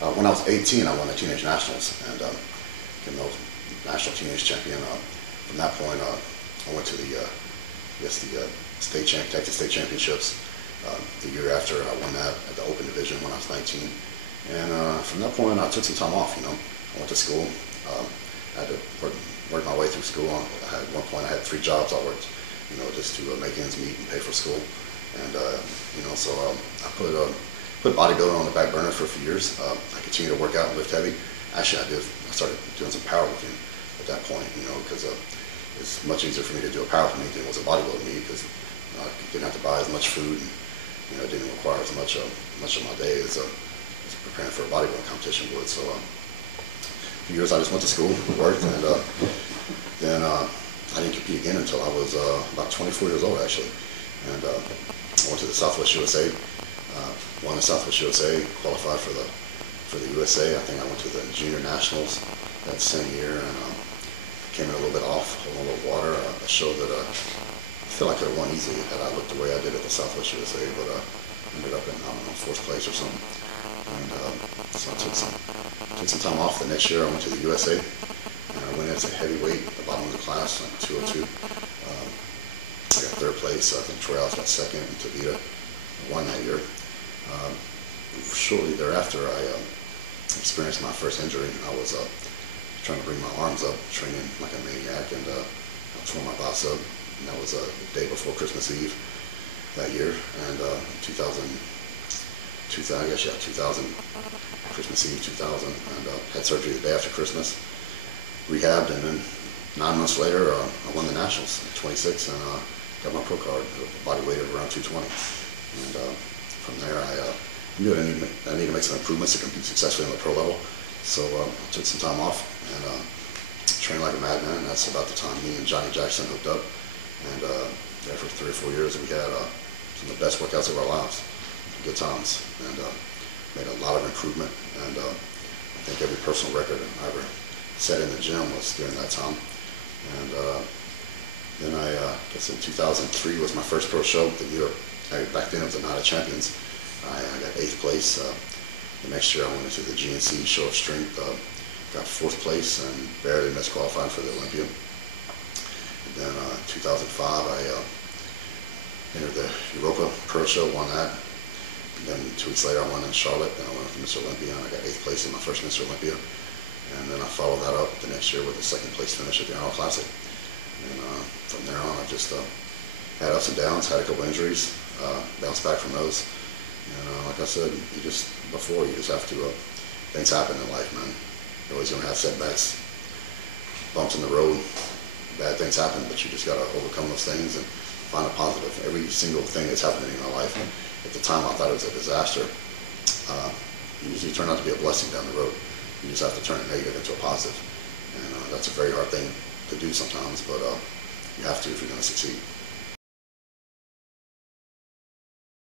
When I was 18, I won the Teenage Nationals and became the national teenage champion. From that point, I went to the Texas State Championships. The year after, I won that at the Open Division when I was 19. And from that point, I took some time off. I went to school. I had to work my way through school. At one point, I had 3 jobs I worked, just to make ends meet and pay for school. And so I put bodybuilding on the back burner for a few years. I continued to work out and lift heavy. Actually, I started doing some powerlifting at that point, because it's much easier for me to do a powerlifting meet than it was a bodybuilding meet, because I didn't have to buy as much food, and it didn't require as much of my day as preparing for a bodybuilding competition would. So a few years I just went to school, worked, and then I didn't compete again until I was about 24 years old, actually. And I went to the Southwest USA, won the Southwest USA, qualified for the USA. I think I went to the Junior Nationals that same year, and came in a little bit off, holding a little water. A show that I feel like I could have won easily had I looked the way I did at the Southwest USA, but ended up in, I don't know, 4th place or something. And so I took some time off. The next year I went to the USA, and I went as a heavyweight at the bottom of the class, 202. I got 3rd place. I think Troy Alves got 2nd, and Tavita won that year. Shortly thereafter, I experienced my first injury. I was trying to bring my arms up, training like a maniac, and I tore my biceps up. And that was a day before Christmas Eve that year, and 2000, Christmas Eve 2000, and had surgery the day after Christmas, rehabbed, and then 9 months later, I won the Nationals at 26, and got my pro card, body weight of around 220. And from there, I knew I needed to make some improvements to compete successfully on the pro level. So I took some time off and trained like a madman. And that's about the time me and Johnny Jackson hooked up. And there for 3 or 4 years, we had some of the best workouts of our lives, good times, and made a lot of improvement. And I think every personal record I ever set in the gym was during that time. And then I guess in 2003 was my first pro show. The year back then it was the Night of Champions. I got 8th place. The next year I went into the GNC Show of Strength, got 4th place and barely missed qualifying for the Olympia. And then 2005 I entered the Europa Pro Show, won that. And then 2 weeks later I won in Charlotte. Then I went to Mr. Olympia, and I got 8th place in my first Mr. Olympia. And then I followed that up the next year with a 2nd place finish at the Arnold Classic. And from there on I just had ups and downs, had a couple injuries, bounced back from those. And like I said, you just have to, things happen in life, man. You're always going to have setbacks, bumps in the road, bad things happen, but you just got to overcome those things and find a positive. Every single thing that's happening in my life, at the time I thought it was a disaster, usually turned out to be a blessing down the road. You just have to turn a negative into a positive. And that's a very hard thing to do sometimes, but you have to if you're going to succeed.